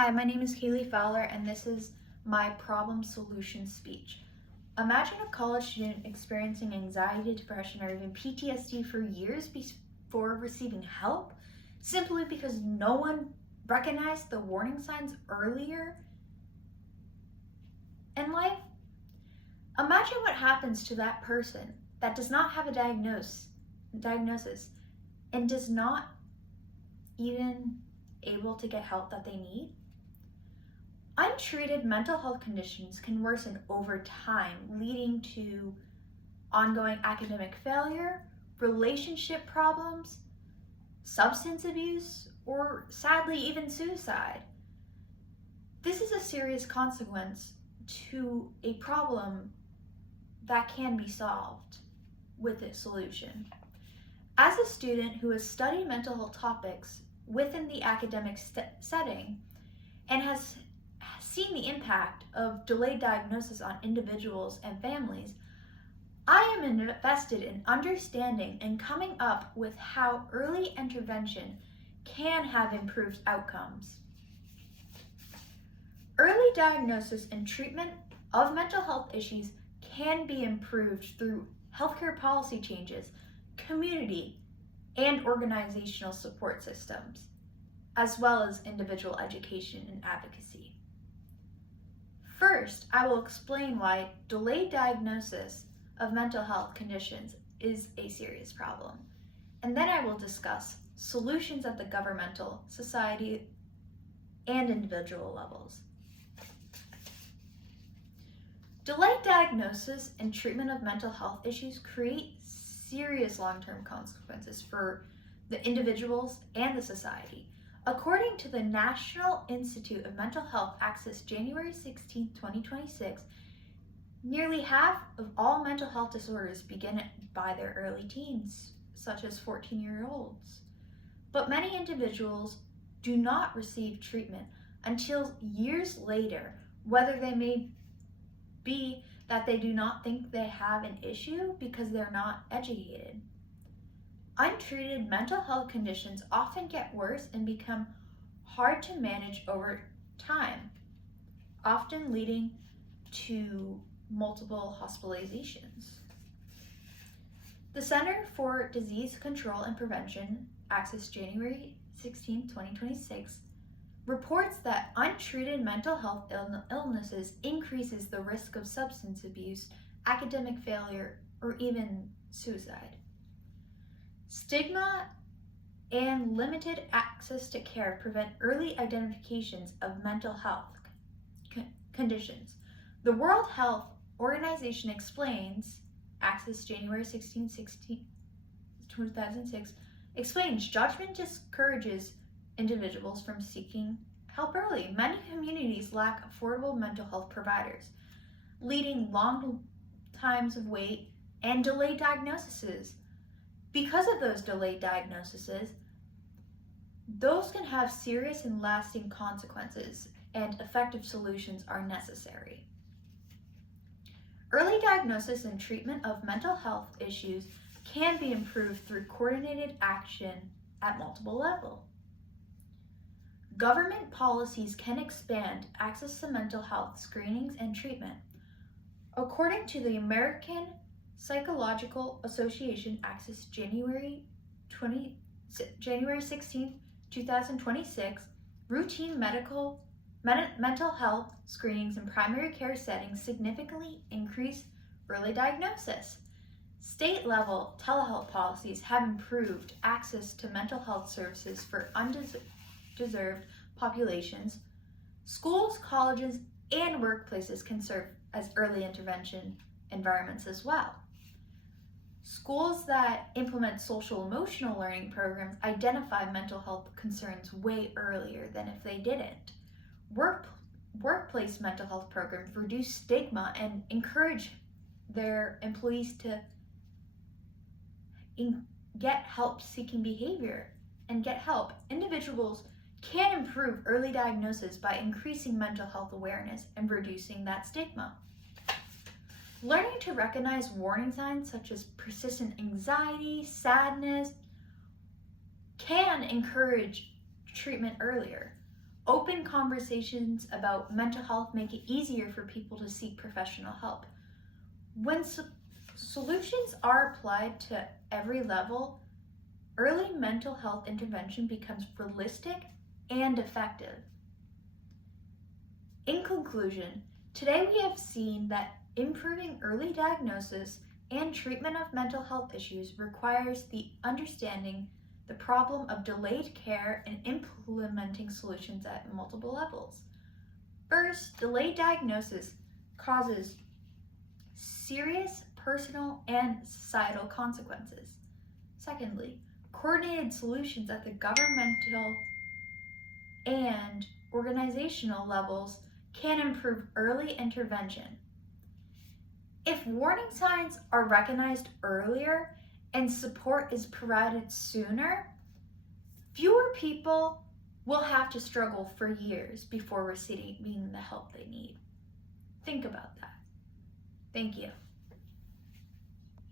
Hi, my name is Kaylee Fowler, and this is my problem solution speech. Imagine a college student experiencing anxiety, depression, or even PTSD for years before receiving help, simply because no one recognized the warning signs earlier in life. Imagine what happens to that person that does not have a diagnosis and does not even able to get help that they need. Untreated mental health conditions can worsen over time, leading to ongoing academic failure, relationship problems, substance abuse, or sadly, even suicide. This is a serious consequence to a problem that can be solved with a solution. As a student who has studied mental health topics within the academic setting and has seen the impact of delayed diagnosis on individuals and families, I am invested in understanding and coming up with how early intervention can have improved outcomes. Early diagnosis and treatment of mental health issues can be improved through healthcare policy changes, community, and organizational support systems, as well as individual education and advocacy. First, I will explain why delayed diagnosis of mental health conditions is a serious problem, and then I will discuss solutions at the governmental, society, and individual levels. Delayed diagnosis and treatment of mental health issues create serious long-term consequences for the individuals and the society. According to the National Institute of Mental Health Access January 16, 2026, nearly half of all mental health disorders begin by their early teens, such as 14-year-olds. But many individuals do not receive treatment until years later, whether they may be that they do not think they have an issue because they're not educated. Untreated mental health conditions often get worse and become hard to manage over time, often leading to multiple hospitalizations. The Center for Disease Control and Prevention, Access January 16, 2026, reports that untreated mental health illnesses increases the risk of substance abuse, academic failure, or even suicide. Stigma and limited access to care prevent early identifications of mental health conditions. The World Health Organization explains, Access January 16, 2006, explains judgment discourages individuals from seeking help early. Many communities lack affordable mental health providers, leading long times of wait and delayed diagnoses. Because of those delayed diagnoses, those can have serious and lasting consequences, and effective solutions are necessary. Early diagnosis and treatment of mental health issues can be improved through coordinated action at multiple levels. Government policies can expand access to mental health screenings and treatment. According to the American Psychological Association, Access January 16, 2026, routine mental health screenings in primary care settings significantly increase early diagnosis. State-level telehealth policies have improved access to mental health services for undeserved populations. Schools, colleges, and workplaces can serve as early intervention environments as well. Schools that implement social emotional learning programs identify mental health concerns way earlier than if they didn't. Workplace mental health programs reduce stigma and encourage their employees to get help-seeking behavior and get help. Individuals can improve early diagnosis by increasing mental health awareness and reducing that stigma. Learning to recognize warning signs such as persistent anxiety, sadness, can encourage treatment earlier. Open conversations about mental health make it easier for people to seek professional help. When solutions are applied to every level, early mental health intervention becomes realistic and effective. In conclusion, today we have seen that improving early diagnosis and treatment of mental health issues requires the understanding the problem of delayed care and implementing solutions at multiple levels. First, delayed diagnosis causes serious personal and societal consequences. Secondly, coordinated solutions at the governmental and organizational levels can improve early intervention. If warning signs are recognized earlier and support is provided sooner, fewer people will have to struggle for years before receiving the help they need. Think about that. Thank you.